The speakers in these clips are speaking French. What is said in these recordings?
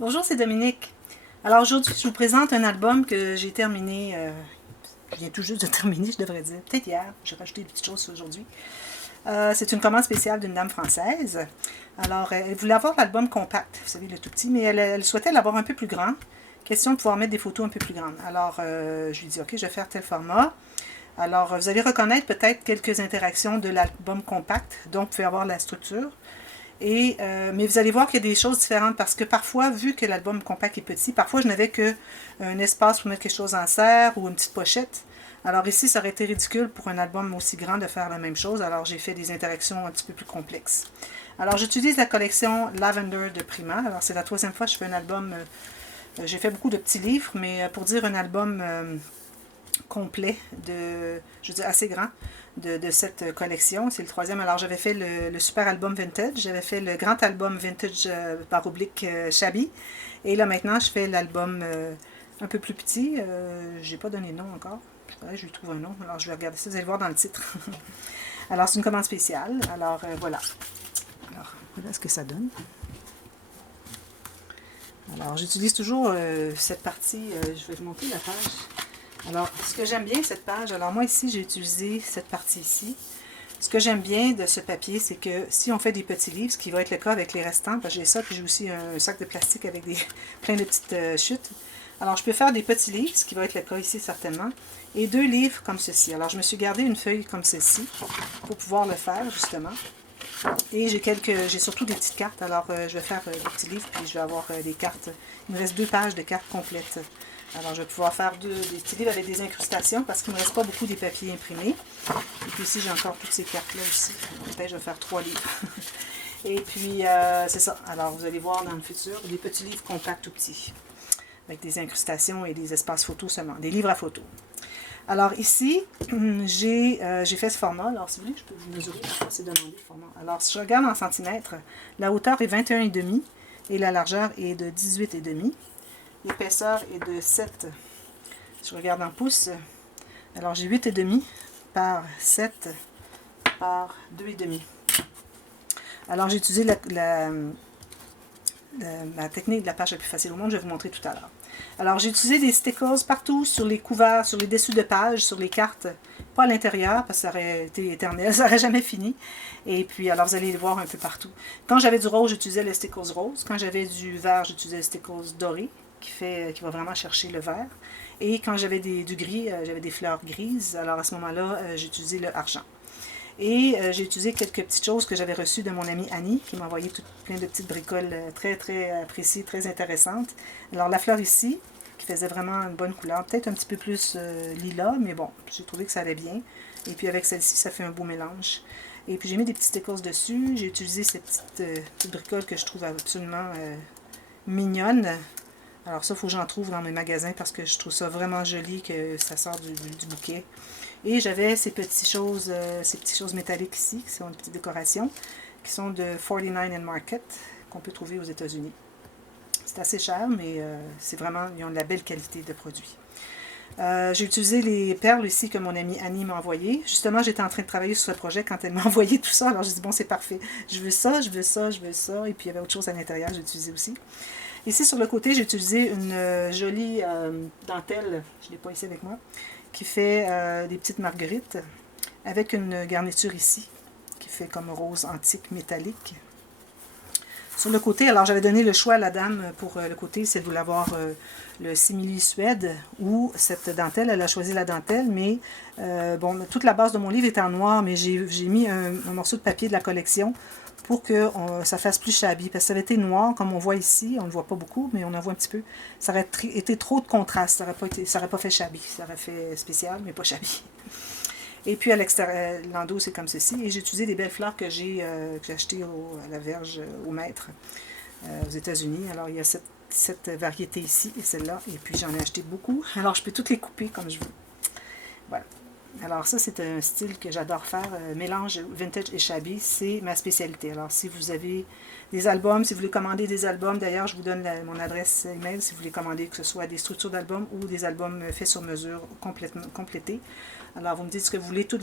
Bonjour, c'est Dominique. Alors aujourd'hui, je vous présente un album que j'ai terminé, je viens tout juste de terminer, je devrais dire, peut-être hier, j'ai rajouté des petites choses aujourd'hui. C'est une commande spéciale d'une dame française. Alors, elle voulait avoir l'album compact, vous savez, le tout petit, mais elle souhaitait l'avoir un peu plus grand. Question de pouvoir mettre des photos un peu plus grandes. Alors, je lui dis, OK, je vais faire tel format. Alors, vous allez reconnaître peut-être quelques interactions de l'album compact, donc vous pouvez avoir la structure. Mais vous allez voir qu'il y a des choses différentes parce que parfois, vu que l'album compact est petit, parfois je n'avais qu'un espace pour mettre quelque chose en serre ou une petite pochette. Alors ici, ça aurait été ridicule pour un album aussi grand de faire la même chose. Alors j'ai fait des interactions un petit peu plus complexes. Alors j'utilise la collection Lavender de Prima. Alors c'est la troisième fois que je fais un album. J'ai fait beaucoup de petits livres, mais pour dire un album complet, je veux dire assez grand, de cette collection. C'est le troisième. Alors, j'avais fait le super album vintage, j'avais fait le grand album vintage par oblique Shabby. Et là, maintenant, je fais l'album un peu plus petit. J'ai pas donné de nom encore. Je lui trouve un nom. Alors, je vais regarder ça. Vous allez le voir dans le titre. Alors, c'est une commande spéciale. Alors, voilà. Alors, voilà ce que ça donne. Alors, j'utilise toujours cette partie. Je vais vous montrer la page. Alors, ce que j'aime bien, cette page, alors moi ici, j'ai utilisé cette partie ici. Ce que j'aime bien de ce papier, c'est que si on fait des petits livres, ce qui va être le cas avec les restants, parce que j'ai ça, puis j'ai aussi un sac de plastique avec plein de petites chutes. Alors, je peux faire des petits livres, ce qui va être le cas ici certainement, et deux livres comme ceci. Alors, je me suis gardé une feuille comme ceci pour pouvoir le faire, justement. Et j'ai surtout des petites cartes. Alors, je vais faire des petits livres, puis je vais avoir des cartes. Il me reste 2 pages de cartes complètes. Alors, je vais pouvoir faire des petits livres avec des incrustations parce qu'il ne me reste pas beaucoup des papiers imprimés. Et puis ici, j'ai encore toutes ces cartes-là aussi. Peut-être je vais faire 3 livres. Et puis, c'est ça. Alors, vous allez voir dans le futur des petits livres compacts tout petits. Avec des incrustations et des espaces photos seulement. Des livres à photos. Alors ici, j'ai fait ce format. Alors si vous voulez, je peux vous mesurer. C'est demandé le format. Alors si je regarde en centimètres, la hauteur est 21,5 et la largeur est de 18,5. L'épaisseur est de 7. Si je regarde en pouces, alors j'ai 8,5 par 7 par 2,5. Alors j'ai utilisé la technique de la page la plus facile au monde, je vais vous montrer tout à l'heure. Alors j'ai utilisé des stickers partout sur les couverts, sur les dessus de pages, sur les cartes, pas à l'intérieur parce que ça aurait été éternel, ça n'aurait jamais fini. Et puis alors vous allez les voir un peu partout. Quand j'avais du rose, j'utilisais les stickers rose. Quand j'avais du vert, j'utilisais les stickers doré qui va vraiment chercher le vert. Et quand j'avais du gris, j'avais des fleurs grises. Alors à ce moment-là, j'ai utilisé le argent. Et j'ai utilisé quelques petites choses que j'avais reçues de mon amie Annie, qui m'a envoyé plein de petites bricoles très, très appréciées, très intéressantes. Alors, la fleur ici, qui faisait vraiment une bonne couleur, peut-être un petit peu plus lilas, mais bon, j'ai trouvé que ça allait bien. Et puis, avec celle-ci, ça fait un beau mélange. Et puis, j'ai mis des petites écorces dessus. J'ai utilisé ces petites bricoles que je trouve absolument mignonnes. Alors ça, il faut que j'en trouve dans mes magasins parce que je trouve ça vraiment joli que ça sort du bouquet. Et j'avais ces petites choses métalliques ici, qui sont des petites décorations, qui sont de 49 and Market, qu'on peut trouver aux États-Unis. C'est assez cher, mais c'est vraiment, ils ont de la belle qualité de produits. J'ai utilisé les perles ici que mon amie Annie m'a envoyées. Justement, j'étais en train de travailler sur ce projet quand elle m'a envoyé tout ça. Alors j'ai dit, bon, c'est parfait. Je veux ça, je veux ça, je veux ça. Et puis il y avait autre chose à l'intérieur, j'ai utilisé aussi. Ici, sur le côté, j'ai utilisé une jolie dentelle, je ne l'ai pas ici avec moi, qui fait des petites marguerites avec une garniture ici, qui fait comme rose antique métallique. Sur le côté, alors j'avais donné le choix à la dame pour le côté, c'est de vouloir avoir le simili suède ou cette dentelle. Elle a choisi la dentelle, mais bon, toute la base de mon livre est en noir, mais j'ai mis un morceau de papier de la collection pour que ça fasse plus shabby. Parce que ça avait été noir, comme on voit ici, on ne le voit pas beaucoup, mais on en voit un petit peu. Ça aurait été trop de contraste, ça n'aurait pas fait shabby. Ça aurait fait spécial, mais pas shabby. Et puis à l'extérieur, l'endos c'est comme ceci. Et j'ai utilisé des belles fleurs que j'ai achetées à la verge au maître aux États-Unis. Alors il y a cette variété ici et celle-là. Et puis j'en ai acheté beaucoup. Alors je peux toutes les couper comme je veux. Voilà. Alors ça c'est un style que j'adore faire. Mélange vintage et shabby, c'est ma spécialité. Alors si vous avez des albums, si vous voulez commander des albums, d'ailleurs je vous donne mon adresse email si vous voulez commander que ce soit des structures d'albums ou des albums faits sur mesure complétés. Alors vous me dites ce que vous voulez, toutes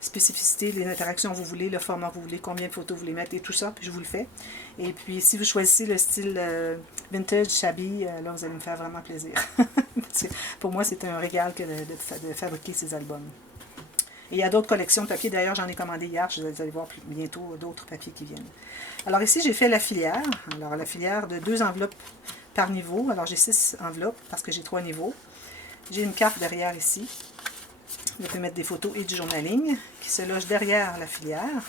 spécificités, les interactions que vous voulez, le format que vous voulez, combien de photos vous voulez mettre et tout ça, puis je vous le fais. Et puis si vous choisissez le style vintage, shabby, là vous allez me faire vraiment plaisir. Parce que pour moi c'est un régal que de fabriquer ces albums. Et il y a d'autres collections de papier, d'ailleurs j'en ai commandé hier, vous allez voir bientôt d'autres papiers qui viennent. Alors ici j'ai fait la filière, alors la filière de 2 enveloppes par niveau, alors j'ai 6 enveloppes parce que j'ai 3 niveaux. J'ai une carte derrière ici, je peux mettre des photos et du journaling qui se loge derrière la filière,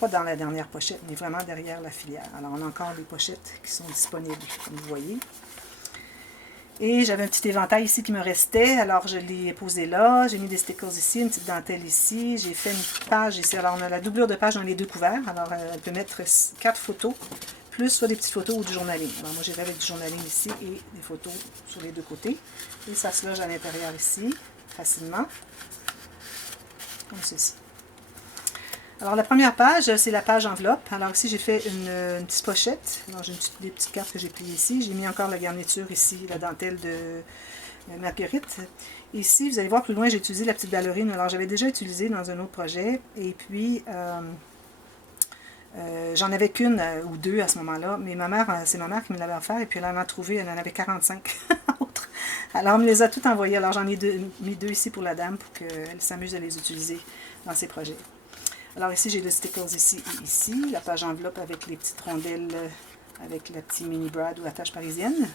pas dans la dernière pochette, mais vraiment derrière la filière. Alors on a encore les pochettes qui sont disponibles, comme vous voyez. Et j'avais un petit éventail ici qui me restait, alors je l'ai posé là, j'ai mis des stickers ici, une petite dentelle ici, j'ai fait une page ici. Alors on a la doublure de page dans les 2 couverts, alors elle peut mettre 4 photos, plus soit des petites photos ou du journaling. Alors moi j'irai avec du journaling ici et des photos sur les 2 côtés. Et ça se loge à l'intérieur ici, facilement, comme ceci. Alors la première page, c'est la page enveloppe. Alors ici j'ai fait une petite pochette. Alors j'ai des petites cartes que j'ai pliées ici. J'ai mis encore la garniture ici, la dentelle de Marguerite. Ici, vous allez voir plus loin, j'ai utilisé la petite ballerine. Alors j'avais déjà utilisé dans un autre projet. Et puis j'en avais qu'une ou 2 à ce moment-là. Mais c'est ma mère qui me l'avait offert. Et puis elle en a trouvé, elle en avait 45 autres. Alors on me les a toutes envoyées. Alors j'en ai mis 2 ici pour la dame pour qu'elle s'amuse à les utiliser dans ses projets. Alors ici, j'ai le stickers ici et ici, la page enveloppe avec les petites rondelles, avec la petite mini brad ou attache parisienne.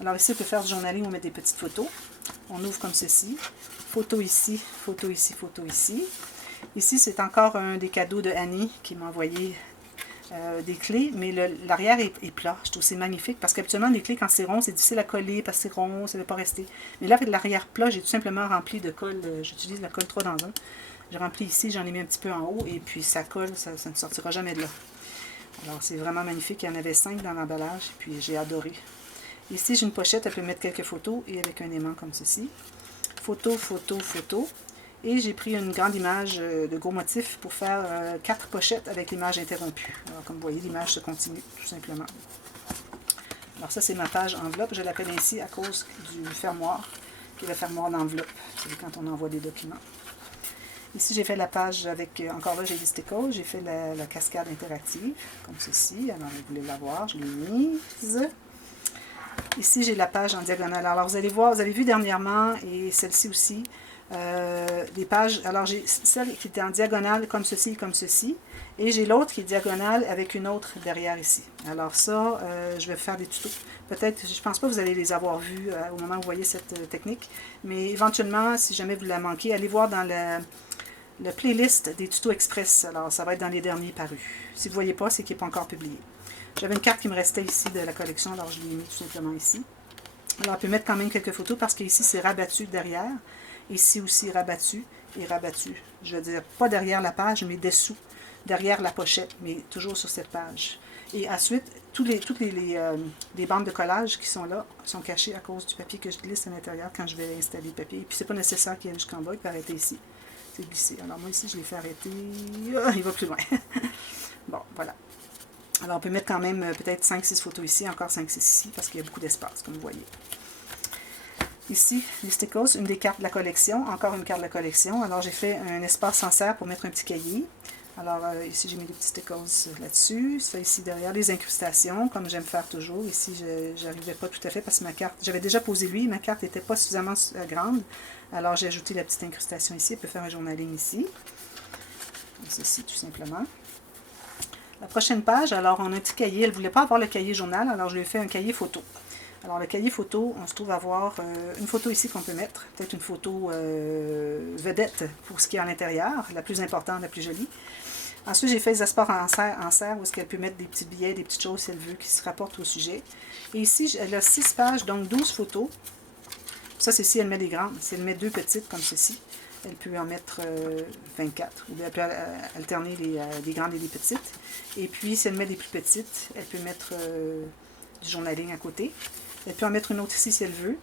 Alors ici, on peut faire du journaling, on met des petites photos. On ouvre comme ceci. Photo ici, photo ici, photo ici. Ici, c'est encore un des cadeaux de Annie qui m'a envoyé des clés, mais l'arrière est plat. Je trouve que c'est magnifique parce qu'habituellement, les clés, quand c'est rond, c'est difficile à coller parce que c'est rond, ça ne veut pas rester. Mais là, avec l'arrière plat, j'ai tout simplement rempli de colle. J'utilise la colle 3 dans 1. J'ai rempli ici, j'en ai mis un petit peu en haut et puis ça colle, ça ne sortira jamais de là. Alors c'est vraiment magnifique, il y en avait 5 dans l'emballage et puis j'ai adoré. Ici j'ai une pochette, elle peut mettre quelques photos et avec un aimant comme ceci. Photo, photo, photo. Et j'ai pris une grande image de gros motifs pour faire 4 pochettes avec l'image interrompue. Alors comme vous voyez, l'image se continue tout simplement. Alors ça c'est ma page enveloppe, je l'appelle ainsi à cause du fermoir, qui est le fermoir d'enveloppe. C'est quand on envoie des documents. Ici, j'ai fait la page avec, encore là, j'ai des stickers, j'ai fait la cascade interactive, comme ceci. Alors, vous voulez la voir, je l'ai mise. Ici, j'ai la page en diagonale. Alors, vous allez voir, vous avez vu dernièrement, et celle-ci aussi, des pages. Alors, j'ai celle qui était en diagonale, comme ceci, et j'ai l'autre qui est diagonale avec une autre derrière ici. Alors ça, je vais faire des tutos. Peut-être, je ne pense pas que vous allez les avoir vus au moment où vous voyez cette technique, mais éventuellement, si jamais vous la manquez, allez voir dans la playlist des tutos express. Alors, ça va être dans les derniers parus. Si vous ne voyez pas, c'est qu'il n'est pas encore publié. J'avais une carte qui me restait ici de la collection, alors je l'ai mis tout simplement ici. Alors, on peut mettre quand même quelques photos parce qu'ici, c'est rabattu derrière. Ici aussi, rabattu et rabattu. Je veux dire, pas derrière la page, mais dessous, derrière la pochette, mais toujours sur cette page. Et ensuite, toutes les bandes de collage qui sont là sont cachées à cause du papier que je glisse à l'intérieur quand je vais installer le papier. Et puis, c'est pas nécessaire qu'il y ait jusqu'en bas, il peut arrêter ici. C'est glissé. Alors, moi, ici, je l'ai fait arrêter. Ah, il va plus loin. Bon, voilà. Alors, on peut mettre quand même peut-être 5-6 photos ici, encore 5-6 ici, parce qu'il y a beaucoup d'espace, comme vous voyez. Ici, les stickers, une des cartes de la collection, encore une carte de la collection. Alors, j'ai fait un espace sans serre pour mettre un petit cahier. Alors, ici, j'ai mis des petits stickers là-dessus. Ça, ici, derrière, les incrustations, comme j'aime faire toujours. Ici, je n'arrivais pas tout à fait parce que ma carte, j'avais déjà posé lui, ma carte n'était pas suffisamment grande. Alors, j'ai ajouté la petite incrustation ici. On peut faire un journaling ici. Comme ceci, tout simplement. La prochaine page, alors, on a un petit cahier. Elle ne voulait pas avoir le cahier journal, alors je lui ai fait un cahier photo. Alors, le cahier photo, on se trouve avoir une photo ici qu'on peut mettre, peut-être une photo vedette pour ce qui est à l'intérieur, la plus importante, la plus jolie. Ensuite, j'ai fait les espaces en serre où est-ce qu'elle peut mettre des petits billets, des petites choses si elle veut, qui se rapportent au sujet. Et ici, elle a 6 pages, donc 12 photos. Ça, c'est si elle met des grandes. Si elle met 2 petites comme ceci, elle peut en mettre 24. Ou bien elle peut alterner les grandes et les petites. Et puis, si elle met des plus petites, elle peut mettre du journaling à côté. Elle peut en mettre une autre ici si elle veut.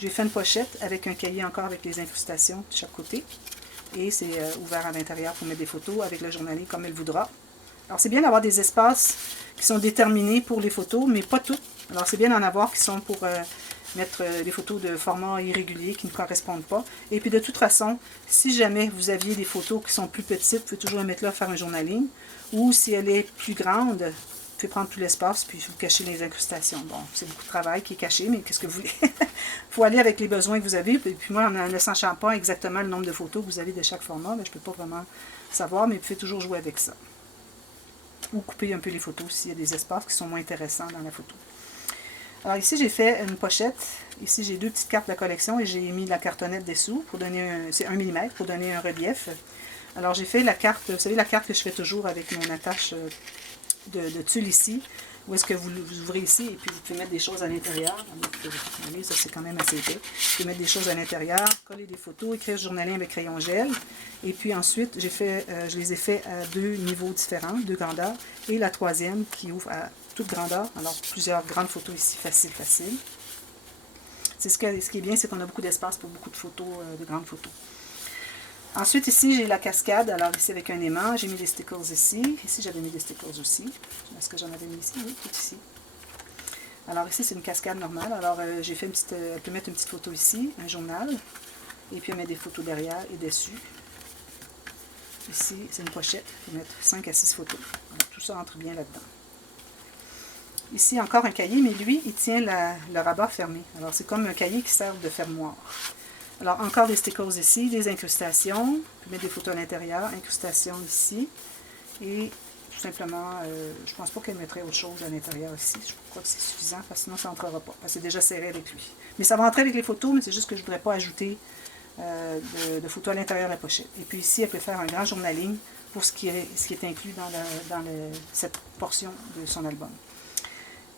J'ai fait une pochette avec un cahier encore avec les incrustations de chaque côté. Et c'est ouvert à l'intérieur pour mettre des photos avec le journaling comme elle voudra. Alors c'est bien d'avoir des espaces qui sont déterminés pour les photos, mais pas toutes. Alors c'est bien d'en avoir qui sont pour mettre des photos de format irrégulier qui ne correspondent pas. Et puis de toute façon, si jamais vous aviez des photos qui sont plus petites, vous pouvez toujours les mettre là, faire un journaling. Ou si elle est plus grande, vous pouvez prendre tout l'espace puis vous cachez les incrustations. Bon, c'est beaucoup de travail qui est caché, mais qu'est-ce que vous voulez? Il faut aller avec les besoins que vous avez. Et puis moi, en ne sachant pas exactement le nombre de photos que vous avez de chaque format, ben, je ne peux pas vraiment savoir, mais vous pouvez toujours jouer avec ça. Ou couper un peu les photos s'il y a des espaces qui sont moins intéressants dans la photo. Alors ici, j'ai fait une pochette. Ici, j'ai 2 petites cartes de la collection et j'ai mis la cartonnette dessous pour donner c'est 1 mm pour donner un relief. Alors j'ai fait la carte, vous savez la carte que je fais toujours avec mon attache de tulle ici, où est-ce que vous ouvrez ici et puis vous pouvez mettre des choses à l'intérieur. Ça c'est quand même assez épais. Vous pouvez mettre des choses à l'intérieur, coller des photos, écrire journaling avec crayon gel. Et puis ensuite, je les ai fait à 2 niveaux différents, 2 grandeurs. Et la troisième qui ouvre à toute grandeur. Alors plusieurs grandes photos ici, facile. C'est ce qui est bien, c'est qu'on a beaucoup d'espace pour beaucoup de photos, de grandes photos. Ensuite, ici, j'ai la cascade. Alors, ici, avec un aimant, j'ai mis des stickers ici. Ici, j'avais mis des stickers aussi. Est-ce que j'en avais mis ici? Oui, tout ici. Alors, ici, c'est une cascade normale. Alors, j'ai fait une petite... Elle peut mettre une petite photo ici, un journal. Et puis, elle met des photos derrière et dessus. Ici, c'est une pochette. Il peut mettre 5 à 6 photos. Alors, tout ça entre bien là-dedans. Ici, encore un cahier, mais lui, il tient le rabat fermé. Alors, c'est comme un cahier qui sert de fermoir. Alors, encore des stickers ici, des incrustations. On peut mettre des photos à l'intérieur. Incrustations ici. Et tout simplement, je ne pense pas qu'elle mettrait autre chose à l'intérieur ici. Je crois que c'est suffisant, parce que sinon, ça n'entrera pas. C'est déjà serré avec lui. Mais ça va entrer avec les photos, mais c'est juste que je ne voudrais pas ajouter de photos à l'intérieur de la pochette. Et puis ici, elle peut faire un grand journaling pour ce qui est inclus dans cette portion de son album.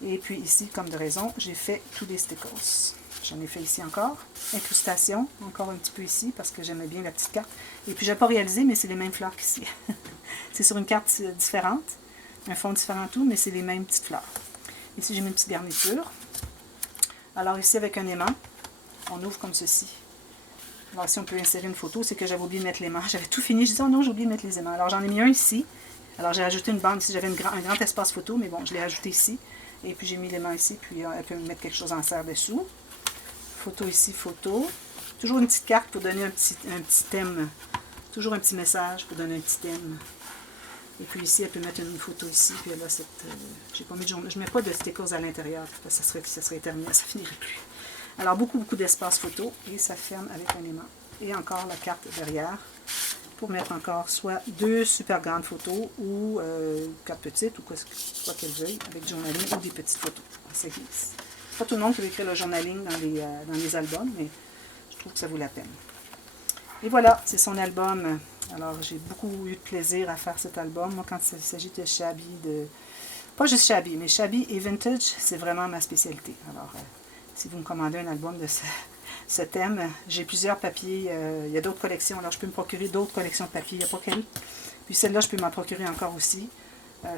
Et puis ici, comme de raison, j'ai fait tous les stickers. J'en ai fait ici encore. Incrustation, encore un petit peu ici, parce que j'aimais bien la petite carte. Et puis, je n'ai pas réalisé, mais c'est les mêmes fleurs qu'ici. C'est sur une carte différente, un fond différent tout, mais c'est les mêmes petites fleurs. Ici, j'ai mis une petite garniture. Alors ici, avec un aimant, on ouvre comme ceci. Alors ici, on peut insérer une photo. C'est que j'avais oublié de mettre l'aimant. J'avais tout fini. Je disais, oh non, j'ai oublié de mettre les aimants. Alors, j'en ai mis un ici. Alors, j'ai rajouté une bande ici. J'avais un grand espace photo, mais bon, je l'ai rajouté ici. Et puis, j'ai mis l'aimant ici, puis elle peut mettre quelque chose en serre dessous. Photo ici, photo. Toujours une petite carte pour donner un petit thème. Toujours un petit message pour donner un petit thème. Et puis ici, elle peut mettre une photo ici. Puis elle a cette... j'ai pas mis de journée. Je ne mets pas de stickers à l'intérieur. Ça serait éternel. Ça finirait plus. Alors, beaucoup d'espace photo. Et ça ferme avec un aimant. Et encore la carte derrière. Pour mettre encore soit 2 super grandes photos ou 4 petites ou quoi qu'elle veuille. Avec du journaling ou des petites photos. Ça glisse. Pas tout le monde peut écrire le journaling dans les albums, mais je trouve que ça vaut la peine. Et voilà, c'est son album. Alors, j'ai beaucoup eu de plaisir à faire cet album. Moi, quand il s'agit de Shabby, pas juste Shabby, mais Shabby et Vintage, c'est vraiment ma spécialité. Alors, si vous me commandez un album de ce thème, j'ai plusieurs papiers. Il y a d'autres collections. Alors, je peux me procurer d'autres collections de papiers. Il n'y a pas qu'elle. Puis celle-là, je peux m'en procurer encore aussi.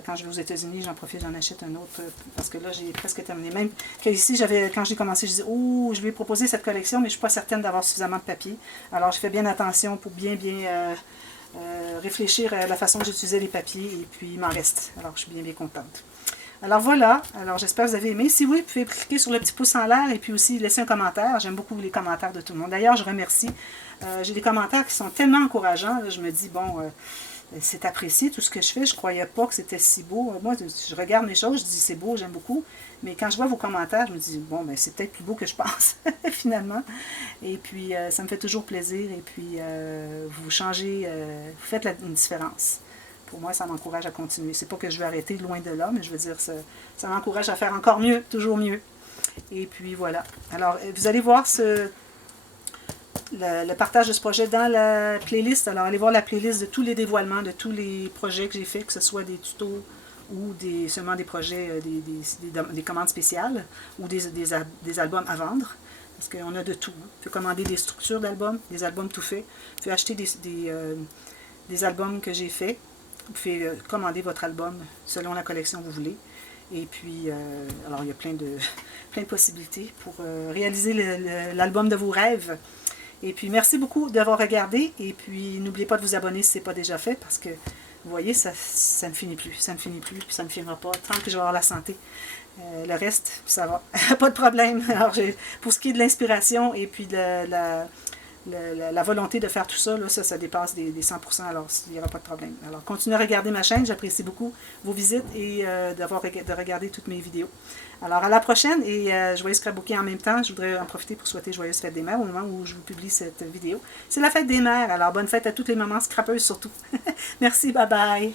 Quand je vais aux États-Unis, j'en profite, j'en achète un autre, parce que là, j'ai presque terminé. Même qu'ici, quand j'ai commencé, je disais, oh, je vais proposer cette collection, mais je ne suis pas certaine d'avoir suffisamment de papier. Alors, je fais bien attention pour bien réfléchir à la façon que j'utilisais les papiers, et puis il m'en reste. Alors, je suis bien contente. Alors, voilà. Alors, j'espère que vous avez aimé. Si oui, vous pouvez cliquer sur le petit pouce en l'air, et puis aussi laisser un commentaire. J'aime beaucoup les commentaires de tout le monde. D'ailleurs, je remercie. J'ai des commentaires qui sont tellement encourageants. Là, je me dis, bon... c'est apprécié tout ce que je fais. Je ne croyais pas que c'était si beau. Moi, je regarde mes choses, je dis c'est beau, j'aime beaucoup. Mais quand je vois vos commentaires, je me dis, bon, ben c'est peut-être plus beau que je pense, finalement. Et puis, ça me fait toujours plaisir. Et puis, vous changez, vous faites une différence. Pour moi, ça m'encourage à continuer. C'est pas que je vais arrêter loin de là, mais je veux dire, ça m'encourage à faire encore mieux, toujours mieux. Et puis, voilà. Alors, vous allez voir le partage de ce projet dans la playlist. Alors, allez voir la playlist de tous les dévoilements, de tous les projets que j'ai faits, que ce soit des tutos ou seulement des projets, des commandes spéciales ou des albums à vendre. Parce qu'on a de tout. On peut commander des structures d'albums, des albums tout faits. Vous pouvez acheter des albums que j'ai faits. Vous pouvez commander votre album selon la collection que vous voulez. Et puis, alors il y a plein de possibilités pour réaliser l'album de vos rêves. Et puis, merci beaucoup d'avoir regardé. Et puis, n'oubliez pas de vous abonner si ce n'est pas déjà fait, parce que Vous voyez, ça ne finit plus, ça ne finit plus, puis ça ne finira pas, tant que je vais avoir la santé. Le reste, ça va, pas de problème. Alors, pour ce qui est de l'inspiration et puis de la volonté de faire tout ça, là, ça dépasse des 100%, alors il n'y aura pas de problème. Alors, continuez à regarder ma chaîne, j'apprécie beaucoup vos visites et de regarder toutes mes vidéos. Alors, à la prochaine, et joyeux scrapbooking en même temps, je voudrais en profiter pour souhaiter joyeuse fête des mères au moment où je vous publie cette vidéo. C'est la fête des mères, alors bonne fête à toutes les mamans scrapeuses surtout. Merci, bye bye!